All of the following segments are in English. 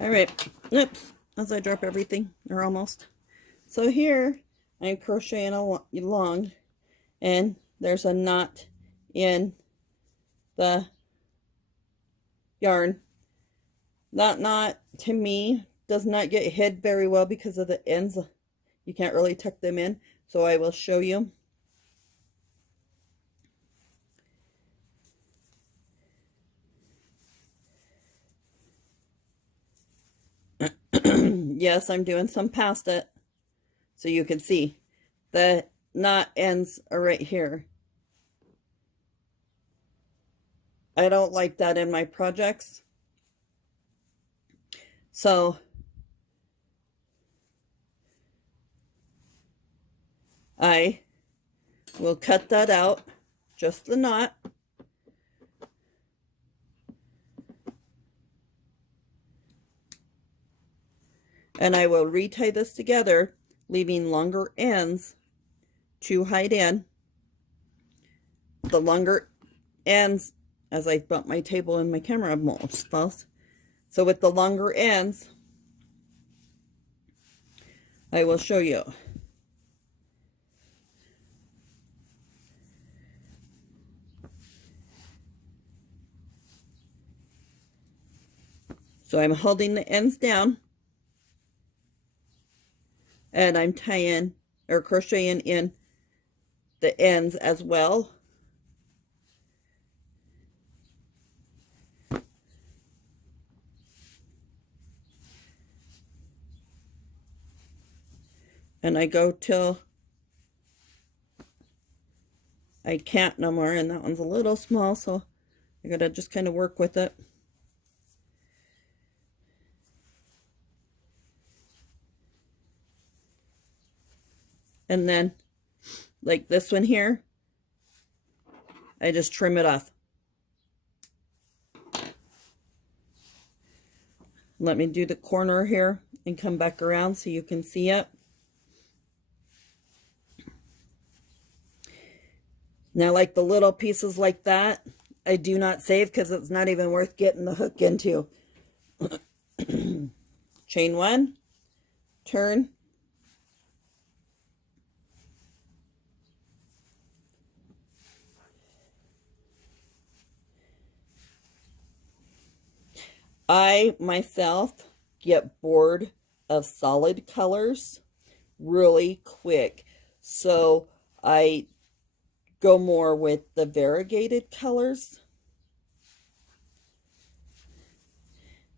All right, oops, as I drop everything, or almost. So here I'm crocheting along, and there's a knot in the yarn. That knot, to me, does not get hid very well because of the ends. You can't really tuck them in, so I will show you. Yes, I'm doing some past it, so you can see the knot ends are right here. I don't like that in my projects, so I will cut that out, just the knot. And I will retie this together, leaving longer ends to hide in. The longer ends, as I bump my table and my camera almost falls. So with the longer ends, I will show you. So I'm holding the ends down, and I'm tying or crocheting in the ends as well. And I go till I can't no more, and that one's a little small, so I gotta just kind of work with it. And then, like this one here, I just trim it off. Let me do the corner here and come back around so you can see it. Now, like the little pieces like that, I do not save because it's not even worth getting the hook into. Chain one, turn, I myself get bored of solid colors really quick, so I go more with the variegated colors.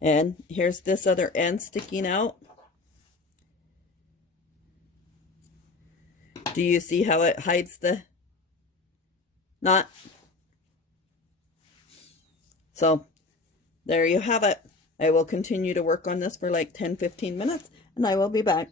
And here's this other end sticking out. Do you see how it hides the knot? So there you have it. I will continue to work on this for like 10-15 minutes, and I will be back.